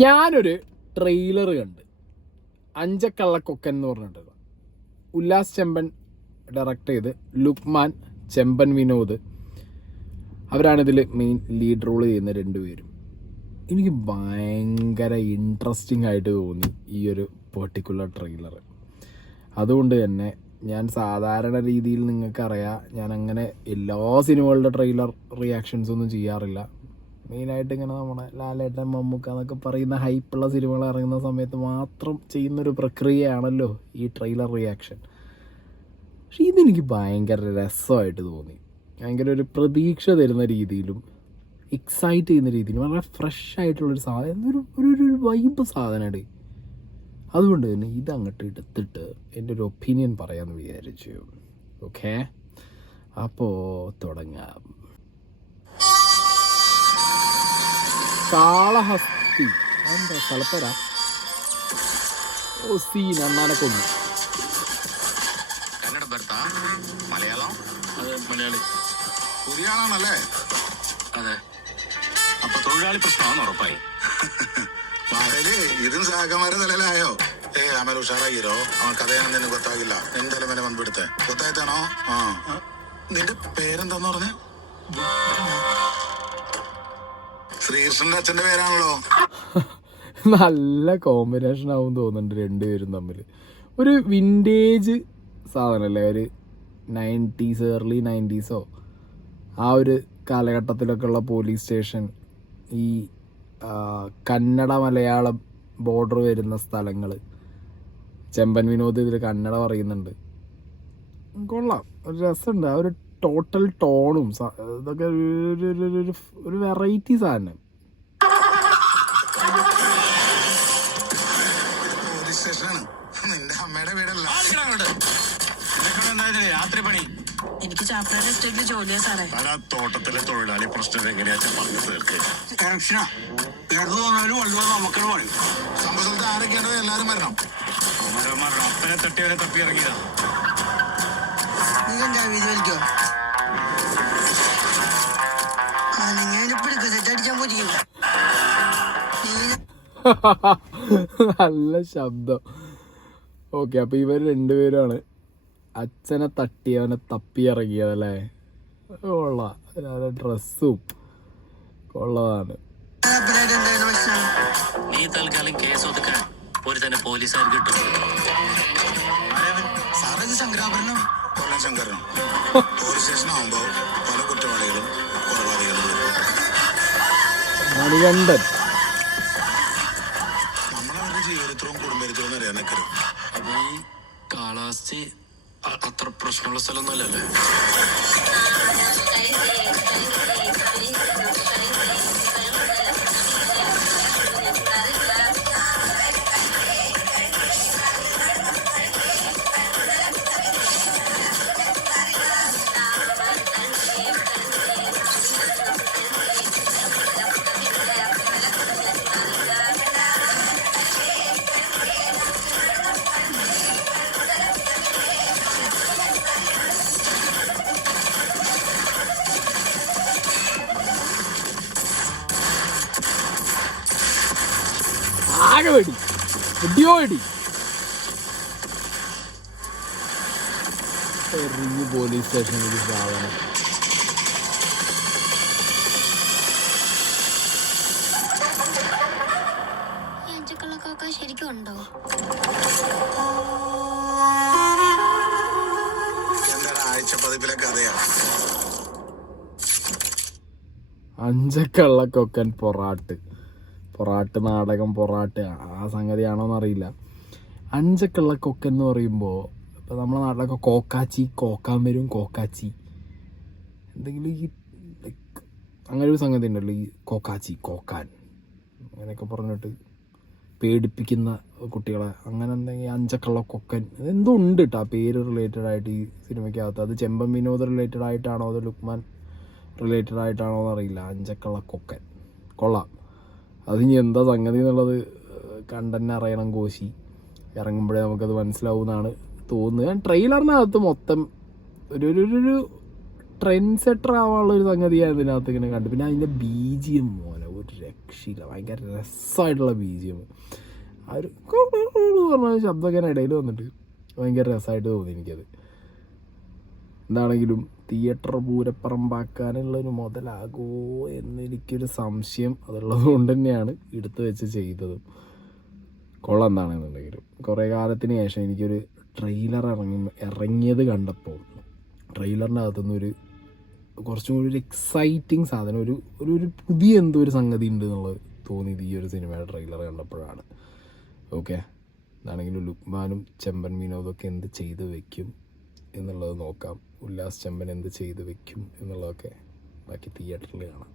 ഞാനൊരു ട്രെയിലർ കണ്ട്, അഞ്ചക്കള്ളക്കൊക്കൻ എന്ന് പറഞ്ഞിട്ട്. ഉല്ലാസ് ചെമ്പൻ ഡയറക്റ്റ് ചെയ്ത് ലുക്മാൻ, ചെമ്പൻ വിനോദ് അവരാണിതിൽ മെയിൻ ലീഡ് റോൾ ചെയ്യുന്ന രണ്ടുപേരും. എനിക്ക് ഭയങ്കര ഇൻട്രസ്റ്റിംഗ് ആയിട്ട് തോന്നി ഈ ഒരു പെർട്ടിക്കുലർ ട്രെയിലർ. അതുകൊണ്ട് തന്നെ ഞാൻ സാധാരണ രീതിയിൽ നിങ്ങൾക്കറിയാം, ഞാൻ അങ്ങനെ എല്ലാ സിനിമകളുടെ ട്രെയിലർ റിയാക്ഷൻസ് ഒന്നും ചെയ്യാറില്ല. മെയിനായിട്ട് ഇങ്ങനെ നമ്മുടെ ലാലേട്ടൻ, മമ്മൂക്ക എന്നൊക്കെ പറയുന്ന ഹൈപ്പുള്ള സിനിമകൾ ഇറങ്ങുന്ന സമയത്ത് മാത്രം ചെയ്യുന്നൊരു പ്രക്രിയയാണല്ലോ ഈ ട്രെയിലർ റിയാക്ഷൻ. പക്ഷേ ഇതെനിക്ക് ഭയങ്കര രസമായിട്ട് തോന്നി. ഭയങ്കര ഒരു പ്രതീക്ഷ തരുന്ന രീതിയിലും എക്സൈറ്റ് ചെയ്യുന്ന രീതിയിലും വളരെ ഫ്രഷ് ആയിട്ടുള്ളൊരു സാധനം, ഒരു വൈബ് സാധനമാണ്. അതുകൊണ്ട് തന്നെ ഇതങ്ങോട്ട് എടുത്തിട്ട് എൻ്റെ ഒരു ഒപ്പീനിയൻ പറയാമെന്ന് വിചാരിച്ചു. ഓക്കെ, അപ്പോൾ തുടങ്ങാം. കാളഹസ്തി എന്താ സ്ഥലപ്പേരാ? ഓ, സീൻ അണ്ണാനെ കൊന്നു. കന്നഡ ഭർത്ത മലയാളം? അതെ, മലയാളി. പുതിയ ആളാണല്ലേ? അതെ. അപ്പൊ തൊഴിലാളി പ്രശ്നമാണെന്ന് ഉറപ്പായി. ഇതും സഹകമാരെ തലയിലായോ? ಆಮೇಲೆ ಹುಷಾರಾಗಿರೋ, ಅವನ ಕಥೆಯನ್ನು ಗೊತ್ತಾಗಿಲ್ಲ. ನಿನ್ ತಲೆ ಮೇಲೆ ಬಂದ್ಬಿಡುತ್ತೆ. ಗೊತ್ತಾಯ್ತಾನೋ? നിന്റെ പേരെന്താന്ന് പറഞ്ഞ? ശ്രീകൃഷ്ണന്റെ അച്ഛന്റെ പേരാണല്ലോ. നല്ല കോമ്പിനേഷൻ ആവും തോന്നുന്നുണ്ട് രണ്ടുപേരും തമ്മിൽ. ഒരു വിൻറ്റേജ് സാധനമല്ലേ, ഒരു 90s, early 90s ആ ഒരു കാലഘട്ടത്തിലൊക്കെ ഉള്ള പോലീസ് സ്റ്റേഷൻ, ഈ കന്നഡ മലയാളം ബോർഡർ വരുന്ന സ്ഥലങ്ങൾ. ചെമ്പൻ വിനോദ് ഇതിൽ കന്നഡ പറയുന്നുണ്ട്. കൊള്ളാം, ഒരു രസമുണ്ട്. ആ ഒരു ടോട്ടൽ ടോണും ഇതൊക്കെ ഒരു വെറൈറ്റി സാധനം. പോലീസ് സ്റ്റേഷനാണ്, നിന്റെ അമ്മയുടെ വീടല്ല. രാത്രി പണി. എനിക്ക് ചാപ്പയുടെ എസ്റ്റേറ്റിൽ ജോലിയാ സാറേ. തോട്ടത്തിലെ തൊഴിലാളി പ്രശ്നം എങ്ങനെയാ പറഞ്ഞു തീർക്ക്? സംഭവസ്ഥലത്ത് ആരൊക്കെയാണോ എല്ലാരും വരണം. അപ്പനെ തട്ടിയവരെ തപ്പി ഇറങ്ങിയതാ. നീ കണ്ടാ വീതി വലിക്കോ? നല്ല ശബ്ദം. ഓക്കെ, അപ്പൊ ഇവർ രണ്ടുപേരാണ് അച്ഛനെ തട്ടിയവനെ തപ്പി ഇറങ്ങിയതല്ലേ. കൊള്ളാം, ഡ്രസ്സും കൊള്ളതാണ്. നീ തൽക്കാലം കേസ് ഒതുക്കാൻ ഒരു തന്നെ പോലീസുകാർ കിട്ടും. സാറേ, ശങ്കരാഭരണം കൊല്ലം ശങ്കരൻ. പോലീസ് സ്റ്റേഷനാകുമ്പോ പല കുറ്റവാളികളും കൊലപാതകളും. മണികണ്ഠൻ നമ്മളവരുടെ ജീവിതത്തിലും കുടുംബത്തിലും അറിയാൻ നിൽക്കരുത്. അപ്പൊ ഈ കാലാവസ്ഥ അത്ര പ്രശ്നമുള്ള സ്ഥലമൊന്നുമല്ലല്ലേ? ആകെ വെടി, വെടിയോ വെടി. എറിഞ്ഞു പോലീസ് സ്റ്റേഷനിൽ സാധനം. ശരിക്കും ഉണ്ടോ? എന്താ ആഴ്ച പതിപ്പിലെ കഥയാ? അഞ്ചക്കള്ളക്കൊക്കൻ പൊറാട്ട് നാടകം, പൊറാട്ട് ആ സംഗതിയാണോന്നറിയില്ല. അഞ്ചക്കള്ളക്കൊക്കൻ എന്ന് പറയുമ്പോൾ ഇപ്പോൾ നമ്മുടെ നാട്ടിലൊക്കെ കോക്കാച്ചി, കോക്കാൻ വരും, കോക്കാച്ചി എന്തെങ്കിലും ഈ അങ്ങനെ ഒരു സംഗതി ഉണ്ടല്ലോ, ഈ കോക്കാച്ചി, കോക്കാൻ അങ്ങനെയൊക്കെ പറഞ്ഞിട്ട് പേടിപ്പിക്കുന്ന കുട്ടികളെ. അങ്ങനെ എന്തെങ്കിലും അഞ്ചക്കള്ളക്കൊക്കൻ എന്തോ ഉണ്ട് കേട്ടോ ആ പേര് റിലേറ്റഡ് ആയിട്ട് ഈ സിനിമയ്ക്കകത്ത്. അത് ചെമ്പൻ വിനോദ് റിലേറ്റഡ് ആയിട്ടാണോ അതോ ലുക്മാൻ റിലേറ്റഡ് ആയിട്ടാണോ എന്നറിയില്ല. അഞ്ചക്കള്ളക്കൊക്കൻ കൊള്ളാം. അതിനി എന്താ സംഗതി എന്നുള്ളത് കണ്ടന്നെ അറിയണം. കോശി ഇറങ്ങുമ്പോഴേ നമുക്കത് മനസ്സിലാവുമെന്നാണ് തോന്നുന്നത്. ട്രെയിലറിനകത്ത് മൊത്തം ഒരു ട്രെൻഡ് സെറ്റർ ആവാനുള്ള ഒരു സംഗതിയാണ് ഇതിനകത്ത് ഇങ്ങനെ കണ്ടു. പിന്നെ അതിൻ്റെ BGM പോലെ ഒരു രക്ഷയില്ല. ഭയങ്കര രസമായിട്ടുള്ള BGM. ആ ഒരു പറഞ്ഞ ശബ്ദമൊക്കെ ഇടയിൽ വന്നിട്ട് ഭയങ്കര രസമായിട്ട് തോന്നി എനിക്കത്. എന്താണെങ്കിലും തിയേറ്റർ പൂരപ്പറമ്പാക്കാനുള്ളൊരു മുതലാകുമോ എന്നെനിക്കൊരു സംശയം. അതുള്ളത് കൊണ്ട് തന്നെയാണ് എടുത്തു വെച്ച് ചെയ്തത്. കൊള്ളാം. എന്താണെന്നുണ്ടെങ്കിലും കുറേ കാലത്തിന് ശേഷം എനിക്കൊരു ട്രെയിലർ ഇറങ്ങിയത് കണ്ടപ്പോൾ ട്രെയിലറിൻ്റെ അകത്തുനിന്നൊരു കുറച്ചും കൂടി ഒരു എക്സൈറ്റിങ് സാധനം, ഒരു പുതിയ എന്തോ ഒരു സംഗതി ഉണ്ട് എന്നുള്ളത് തോന്നിയത് ഈ ഒരു സിനിമയുടെ ട്രെയിലർ കണ്ടപ്പോഴാണ്. ഓക്കെ, എന്താണെങ്കിലും ലുക്മാനും ചെമ്പൻ വിനോദൊക്കെ എന്ത് ചെയ്ത് വെക്കും എന്നുള്ളത് നോക്കാം. ഉല്ലാസ് ചെമ്പൻ എന്ത് ചെയ്ത് വെക്കും എന്നുള്ളതൊക്കെ ബാക്കി തിയേറ്ററിൽ കാണാം.